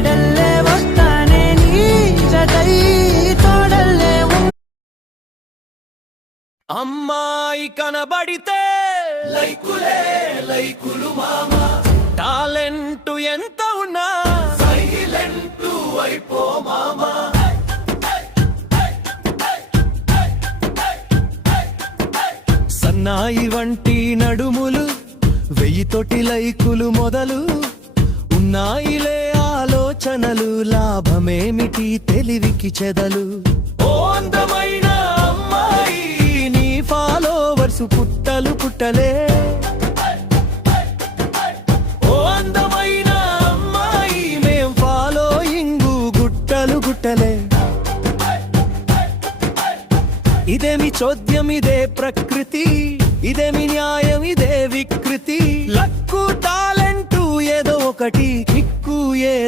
నీడల్లే వస్తానే నీ జతై తోడల్లే అమ్మాయి కనబడితే లైకులే లైకులు మామా, టాలెంట్ ఎంత ఉన్నా సైలెంట్ అయిపో మామా. సన్నాయి వంటి నడుములు, 1000 లైకులు మొదలు, ఉన్నాయిలే ఆలోచనలు, లాభమేమిటి తెలివికి చెదలు. ఓ అందమైన అమ్మాయి నీ ఫాలోవర్స్ పుట్టలు పుట్టలే. ఓ అందమైన అమ్మాయి మేం ఫాలోయింగు గుట్టలు గుట్టలే. ఇదేమి చోద్యం ఇదే ప్రకృతి, ఇదేమి న్యాయం ఇదే వికృతి. లక్కు టాలెంటు ఏదో ఒకటి, కిక్కు ఏదో